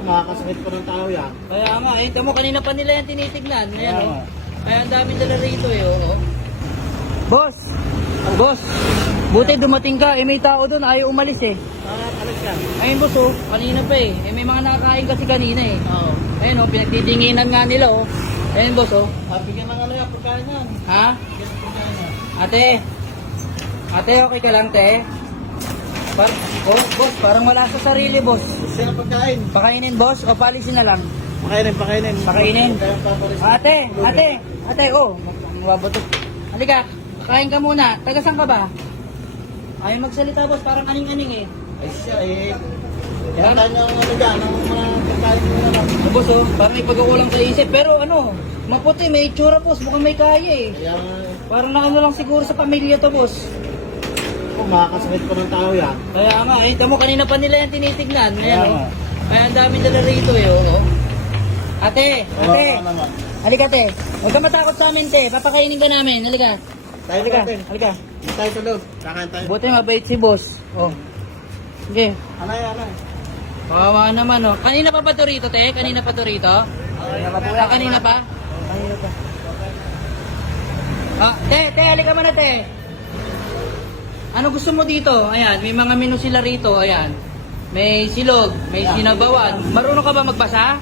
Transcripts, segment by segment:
Makakasakit pa ng tao yan. Kaya nga, eh, tamo kanina pa nila yan tinitignan. Ayan, Kaya oh. nga. Kaya ang dami dala rito eh, oo. Boss! Boss! Buti dumating ka, eh may tao doon, ayaw umalis eh. Alas yan. Ayun boss oh, kanina pa eh. Eh may mga nakakain kasi kanina eh. Oo. Ayun oh, pinagtitinginan nga nila oh. Ayun boss oh. Bigyan ng ano yan, pagkain yan. Ha? Bigyan ng pagkain yan. Ate! Ate, okay ka lang te? Boss, parang wala sa sarili boss. Gusto ng pagkain. Pakainin boss o palisin na lang? Pakainin. Pakainin. Kaya papalis. Ate, oh, mababato. Halika, kain ka muna. Taga saan ka ba? Ayaw magsalita boss, parang aning-aning eh. Ay siya eh. Kaya tayo ng ano dyan, ng mga pagkain mo na lang. Boss oh, parang may pagkukulang sa isip. Pero ano, maputi, may itsura boss, mukhang may kaya eh. Kaya Parang nakano lang siguro sa pamilya to boss. makakasakit pa ng tao yan. Kaya nga, eh, tamo kanina pa nila yan tinitignan. Kaya Ayan, nga. oh. Kaya ang dami dala rito eh, oo. Ate, Oo, naman. halika te. Huwag ka matakot sa amin te, papakainin ka namin. Halika. Tayo natin. Halika. Tayo sa loob. Kakain tayo. Buti mabait si boss. Oh. Sige. Anay. Kawawa naman oh. Kanina pa ba to rito te? Kanina pa to rito? Kanina pa po. Kanina pa? Kanina pa. Ah, te, halika muna te. Ano gusto mo dito? Ayan, may mga menu sila rito. Ayan. May silog, may sinabawan. Marunong ka ba magbasa?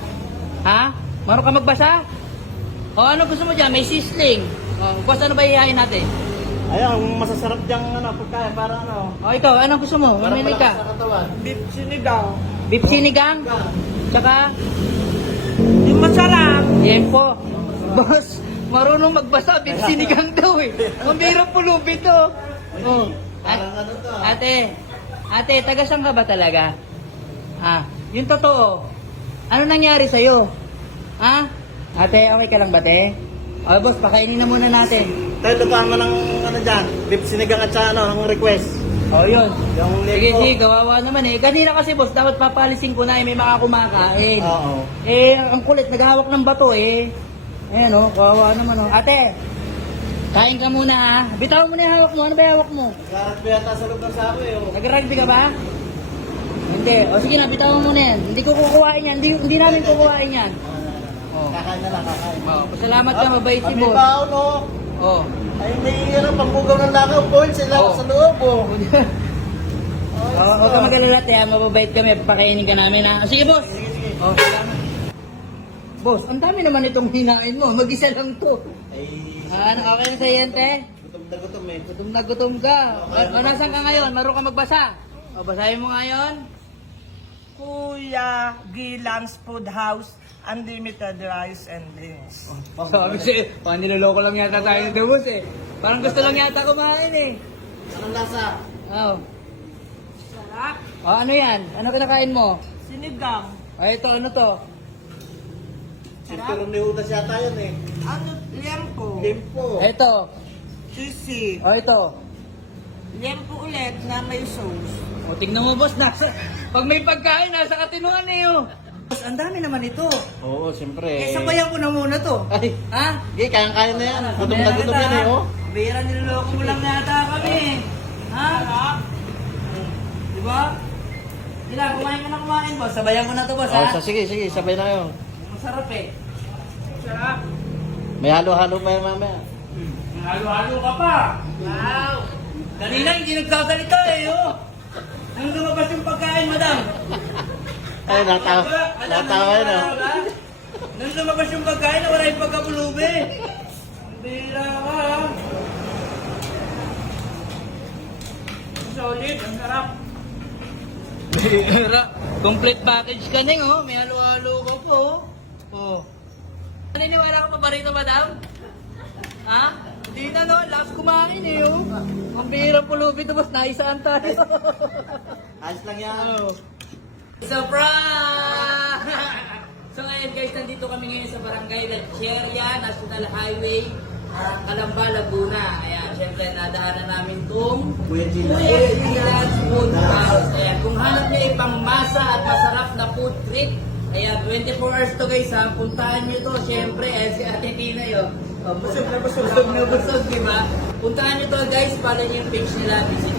Ha? Marunong ka magbasa? O ano gusto mo dyan? May sisling. O, boss, ano ba ihahin natin? Ayun, masasarap diyang ano, pagkain para ano. O ikaw, ano gusto mo? Para Mamili malakas ka. sa katawan. Beef sinigang. Beef sinigang? Tsaka, Yung masarap. yempo. Boss, marunong magbasa. Beef sinigang daw eh. Mambirang pulubi to. Oh. Parang ano to. Ate, taga saan ka ba talaga? Yung totoo. Ano nangyari sa'yo? Ha? Ate, okay ka lang ba, te? O, boss, pakainin na muna natin. Tayo lutaan mo ng ano dyan. Beef sinigang at saka ano, ang request. O, yun. Yung Sige, lego. sige, kawawa naman eh. Kanina kasi, boss, dapat papalisin ko na eh. May mga kumakain. Oo. Eh, ang kulit, naghahawak ng bato eh. Ayan o, kawawa naman o. Ate, kain ka muna ha. Bitawan mo na yung hawak mo. Ano ba yung hawak mo? Garat pa yata sa loob ng sako eh. Oh. Nag-rugby ka ba? Hindi. O sige na, bitawan mo na yan. Hindi ko kukuhain yan. Hindi namin kukuhain yan. Oh. Kakain na lang, kakain. Oh, pasalamat ka, mabait si May boss. baon oh. Oh. Ay, may ano, pambugaw ng lakaw. Boil sila Oh. sa loob oh. Huwag ka mag-alala, te, mababait kami. Pakainin ka namin ha. Sige, boss. Sige. Oh, salamat. Boss, ang dami naman itong hinain mo. Mag-isa lang to. Ay, Ano, okay na sa yan, te? gutom na gutom eh. Gutom na gutom ka. O, nasan ka ngayon? Marunong ka magbasa? O, basahin mo ngayon. Kuya Gilan's Food House, unlimited rice and beans. Sabi siya, parang niloloko lang yata tayo ng boss eh. Parang gusto lang yata kumain eh. Anong lasa? Oh. Sarap. O, ano yan? Ano kinakain mo? Sinigang. O, ito, ano to? Sinturon ni Judas yata yun eh. Ano? Liempo. Limpo. Ito. Sisi. O, ito. Liempo ulit na may sauce. O, tingnan mo boss, pag may pagkain, nasa katinuan eh oh. Boss, ang dami naman ito. Oo, siyempre. Eh, sabayan ko na muna to. Ay, Ha? hindi, kayang-kaya na yan. Gutom na gutom yan eh oh. Bira, niloloko mo lang yata kami. Ha? Di ba? Sila, kumain ka na kumain, boss. Sabayan ko na to, boss, ha? Sige, sabay na kayo. Masarap eh. Masarap. May halo-halo pa yan mamaya. Halo-halo ka pa. Wow. Kanina hindi nagsasalita eh, oh. Nang lumabas yung pagkain, madam. Ay, natawa. Natawa yun oh. Nang lumabas yung pagkain, wala yung pagkabulubi. Ang bira ka, ha? Solid, ang sarap. Complete package ka ning, oh. May halo-halo ka po, oh. Naniniwala ka pa ba rito, madam? Ha? Hindi na, no? Last kumain eh, oh. Ang bihirang pulubi ito, boss. Naisaan tayo. Ayos lang yan. Oh. Surprise! So ngayon guys, nandito kami ngayon sa Barangay Lecheria, National Highway, Calamba, Laguna. Ayan, syempre nadaanan namin itong Kuya Gilan's Food House. Ayan, kung hanap niyo ibang masa at masarap na food trip, ayan, 24 hours to guys ha. Puntahan niyo to, syempre, si Ate Tina yun. Busog na busog, di ba? Puntahan niyo to guys, follow niyo yung page nila, visit